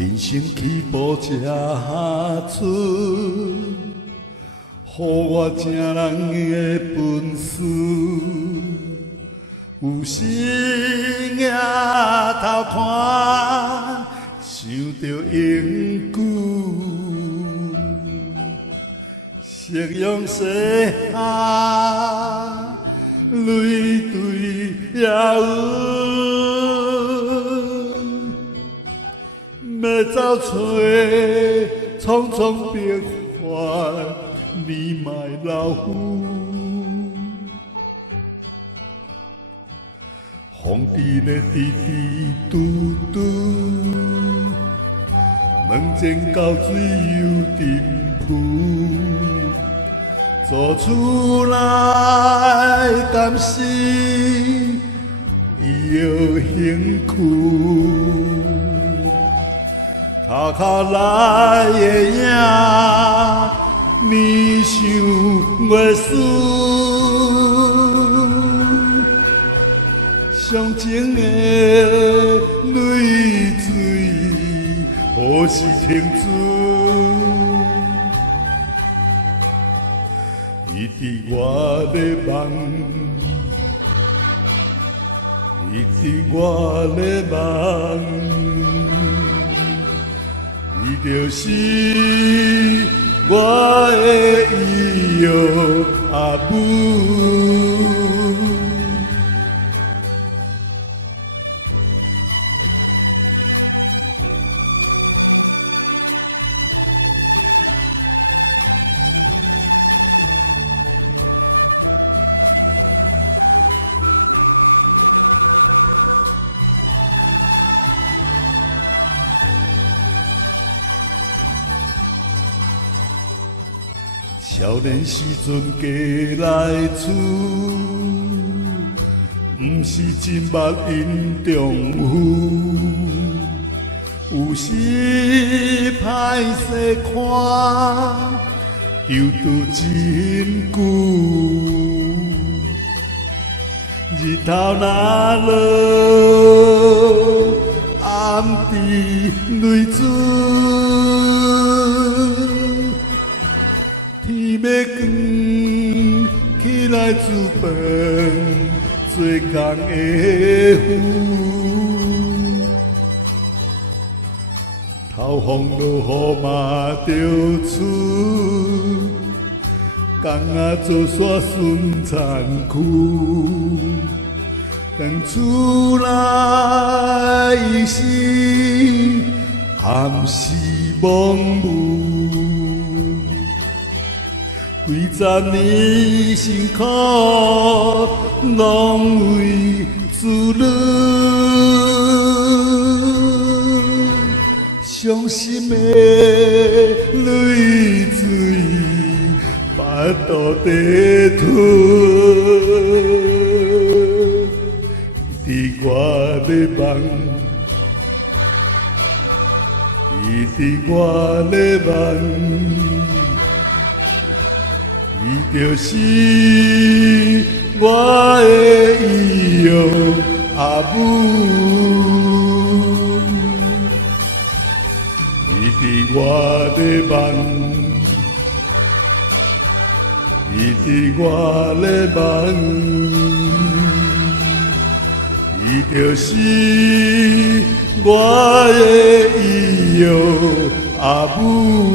人生起步这出，予我正人的本事。有时抬头看，想着永久，夕阳西下，泪对也有。要走找，匆匆变幻，你莫老夫。风伫咧滴滴嘟嘟，门前沟水又沉浮，做出来甘是伊的辛苦。头壳内的影，你想袂输。上情的泪水，何时停止？伊伫我的梦，伊伫我的梦。伊就是我的伊哟阿母。少年时阵家来厝，毋是真捌因重负，有时歹势看，犹拄真久。日头若落，暗滴泪珠。天要光，起来煮饭，做工的夫。透风落雨嘛着出，工仔做煞顺残酷。当厝内是暗时蒙雾。几十年辛苦，拢为子女。伤心的泪水，巴肚底吞。伫我的梦，伊伫我的梦。伊就是我的伊哟阿母，伊伫我的梦，伊伫我的梦，伊就是我的伊哟阿母。